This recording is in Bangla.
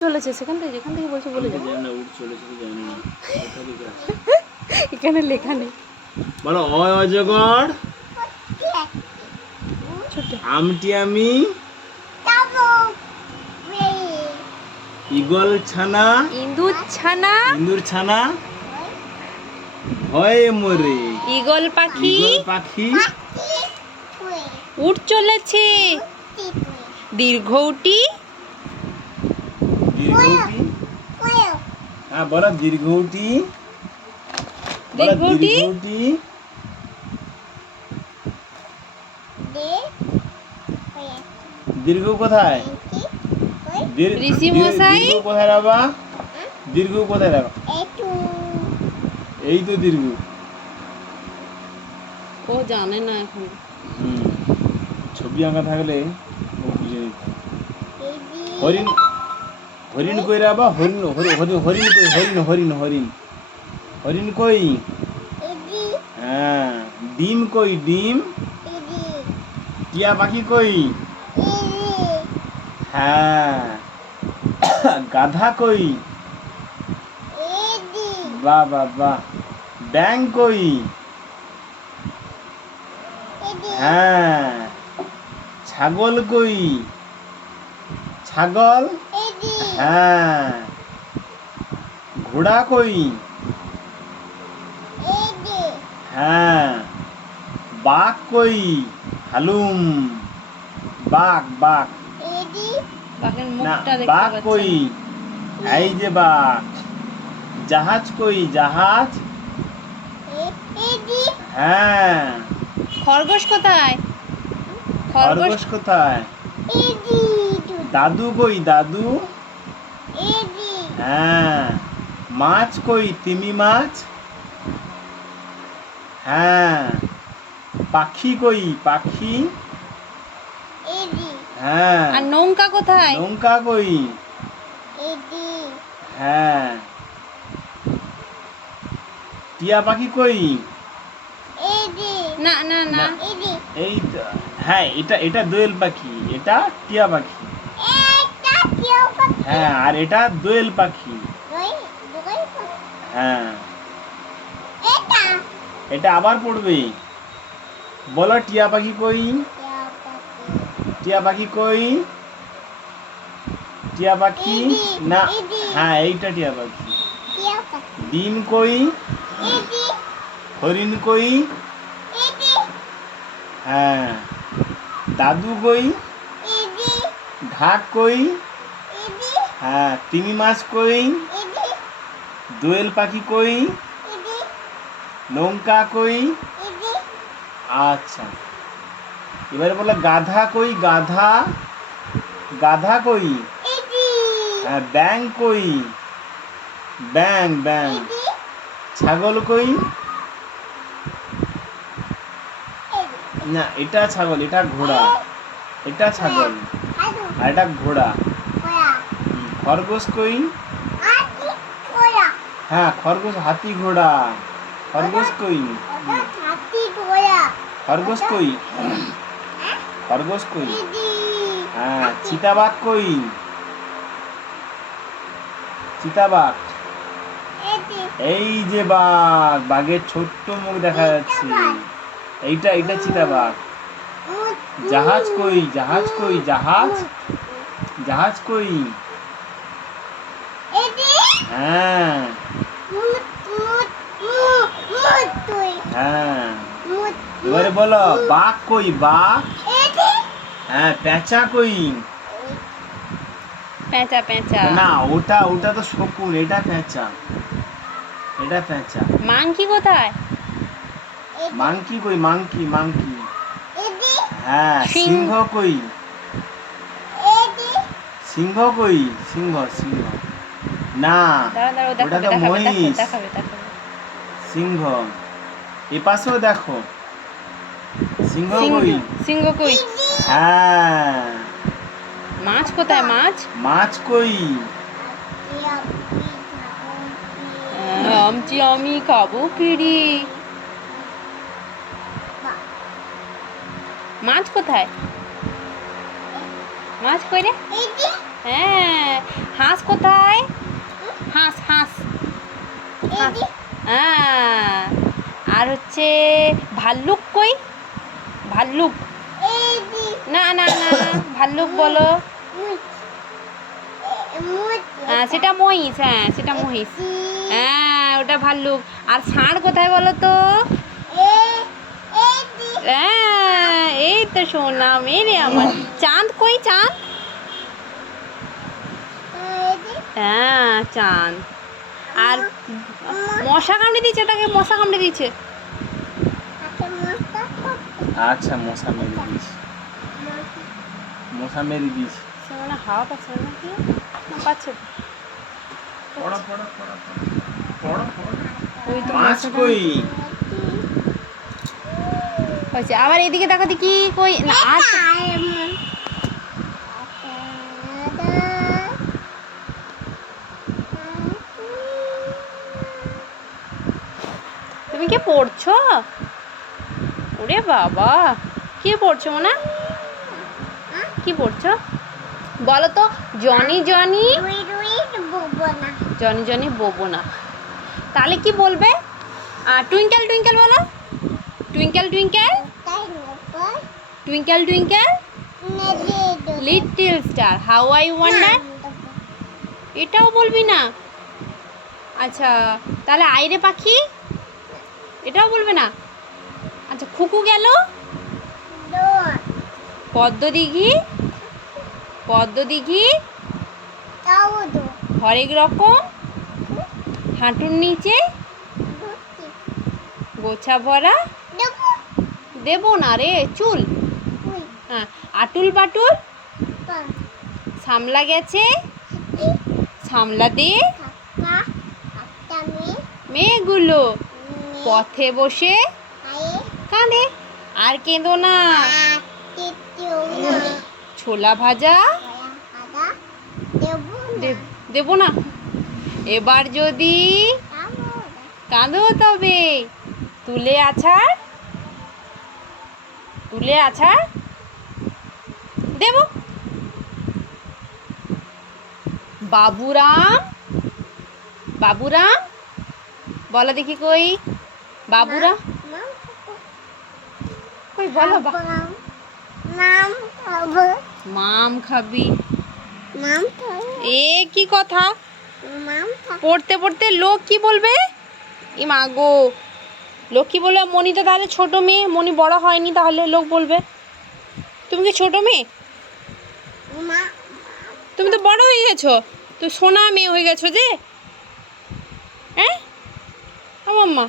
চলেছে সেখান থেকে যেখান থেকে বলছে বলে যাও। জানি না উঠ চলেছে তো জানি না কোথা থেকে আসছে এখানে লেখা নেই। বলো অজগর ছোট আমটি আমি ঈগল ছানা ইঁদুর ছানা ইন্দুর ছানা ভয়ে মরে ঈগল পাখি ঈগল পাখি উঠ চলেছে দীর্ঘউটি দীর্ঘউটি হ্যাঁ বলো দীর্ঘউটি বলো দীর্ঘউটি দীর্ঘউটি দীর্ঘ কোথায় ঋষি মশাই দীর্ঘ কোথায় রাখবা দীর্ঘ কোথায় রাখবা এই তো দীর্ঘ ও জানে না এখন। ছবি আঁকা থাকলে ও বুঝে নিত হরিণ হরিণ কই রাখবা হরিণ হরিণ হরিণ কই হরিণ হরিণ হরিণ হরিণ কই হ্যাঁ ডিম কই ডিম টিয়া পাখি কই হ্যাঁ গাধা কই বাহ বাহ বাহ ব্যাং কই হ্যাঁ ছাগল কই ছাগল হ্যাঁ ঘোড়া কই হ্যাঁ বাঘ কই হালুম বাঘ বাঘ বাঘের না মুখটা দেখতে বাঘ কই পাচ্ছেন। এই যে বাঘ জাহাজ কই জাহাজ হ্যাঁ খরগোশ কোথায় খরগোশ কোথায় দাদু কই দাদু হ্যাঁ মাছ কই তিমি মাছ হ্যাঁ পাখি কই পাখি হ্যাঁ আর নৌকা কোথায় নৌকা কই হ্যাঁ টিয়া পাখি কই না না না এই তো, হ্যাঁ এটা এটা দোয়েল পাখি এটা টিয়া পাখি হ্যাঁ আর এটা দোয়েল পাখি হ্যাঁ এটা আবার পড়বে বলো টিয়া পাখি কই টিয়া পাখি কই টিয়া পাখি না হ্যাঁ এইটা টিয়া পাখি ডিম কই হরিণ কই হ্যাঁ দাদু কই ঢাক কই হ্যাঁ তিমি মাছ কই দোয়েল পাখি কই নৌকা কই আচ্ছা এবারে বলে গাধা কই গাধা গাধা কই হ্যাঁ ব্যাং কই ব্যাং ব্যাং ছাগল কই না এটা ছাগল এটা ঘোড়া এটা ছাগল আর এটা ঘোড়া খরগোশ কই হ্যাঁ খরগোশ হাতি ঘোড়া খরগোশ কই খরগোশ কই খরগোশ কই হ্যাঁ চিতাবাঘ কই চিতাবাঘ এই যে বাঘ বাঘের ছোট্ট মুখ দেখা যাচ্ছে এইটা এটা চিতাবাঘ জাহাজ কই জাহাজ কই জাহাজ জাহাজ কই হ্যাঁ হ্যাঁ এবারে বলো বাঘ কই বাঘ হ্যাঁ পেঁচা কই পেঁচা পেঁচা না ওটা ওটা তো শকুন এটা পেঁচা এটা পেঁচা মাংকি কোথায় মাংকি কই মাংকি মাংকি হ্যাঁ সিংহ কই সিংহ কই সিংহ সিংহ না ওটা তো মহিষ সিংহ এ পাশেও দেখো সিংহ কই সিংহ কই হ্যাঁ মাছ কোথায় মাছ মাছ কই আমচি আমি খাবো কিরি মাছ কোথায় মাছ কই রে হ্যাঁ, হাঁস কোথায়? হাঁস হাঁস হাঁস। হ্যাঁ, আর হচ্ছে ভাল্লুক কই? ভাল্লুক। না না না, ভাল্লুক বলো। হ্যাঁ, সেটা মহিষ। হ্যাঁ, সেটা মহিষ। হ্যাঁ, ওটা ভাল্লুক। আর ষাঁড় কোথায় বলো তো? হ্যাঁ, এই তো সোনা মেরে আমার। চাঁদ কই? চাঁদ। হ্যাঁ, চাঁদ। আর মশা কামড়ে দিয়েছে, ওটাকে মশা কামড়ে দিয়েছে। আচ্ছা, মশা মেরে দিস। মশা মেরে দিস। সে মানে হাওয়া পাচ্ছে না কি? না পাচ্ছে। ওই তো মাছ মশাটা কই? হয়েছে। আবার এদিকে দেখো দেখি কই না। আচ্ছা, তুমি কি পড়ছো? ওরে বাবা, কি পড়ছো মোনা? কি পড়ছো বলো তো? জনি জনি জনি জনি বোবো না। তাহলে কি বলবে? টুইঙ্কেল টুইঙ্কেল বলো। Twinkle twinkle twinkle twinkle little star how I wonder. এটাও বলবি না? আচ্ছা, তাহলে আইরে পাখি, এটাও বলবে না? আচ্ছা, খুকু গেল। পদ্ম দিঘি, পদ্ম দিঘি, হরেক রকম, হাঁটুর নিচে, গোছা ভরা। দেবো না রে, চুল। হ্যাঁ, আটুল পাটুল, সামলা গেছে, সামলা দে মেয়েগুলো, পথে বসে কাঁদে। আর কেঁদো না, ছোলা ভাজা দেবো না। এবার যদি কাঁদো তবে তুলে আছাড়, তুলে আছাড় দেব। বাবুরাম, বাবুরাম বলো দেখি কই? বাবুরা কই বলো? মাম খাবি? এ কি কথা? পড়তে পড়তে লোক কি বলবে? ই মা গো, লোক কি বলবে? মনি তো তাহলে ছোট মেয়ে, মনি বড় হয়নি, তাহলে লোক বলবে। তুমি কি ছোট মেয়ে? তুমি তো বড় হয়ে গেছো, তো সোনা মেয়ে হয়ে গেছো যে। হ্যাঁ মাম্মা,